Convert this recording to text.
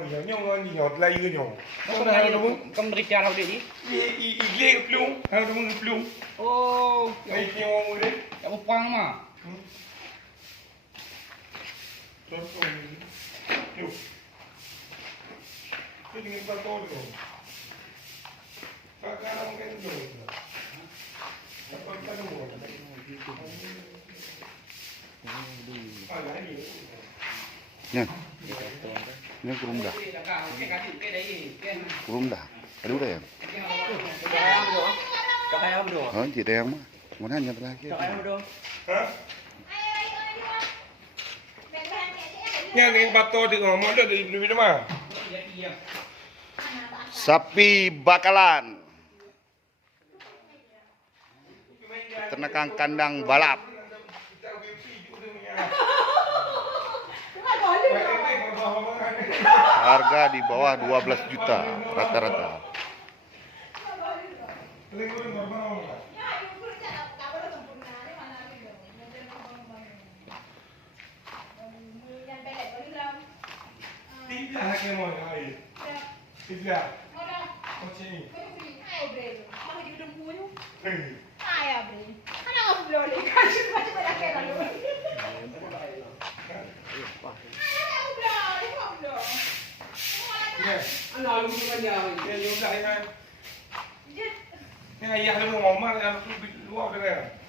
ni nhọt lay cái nhổ. Không hay đâu, cầm rít ra đâu đi đi. I lê plung, hay đâuมึงplung. Ô, Mày kêu ngồi đấy. cháu quăng mà. Cho tôi kêu. Cái gì ba tôi rồi. Các ông cái rồi. Các ông rồi. Yan. Yan kurung dah. Kurung dah. Aduh dah ya. Oh, chị đem á. Muốn ăn nhận ra kia. Hả? Nghe cái ba tôi thì còn món được đi đó mà. Sapi bakalan. Peternakan kandang balap. Harga di bawah 12 juta rata-rata. Ano lu cuma jauh. Ini ayah lu ngomong, lu apa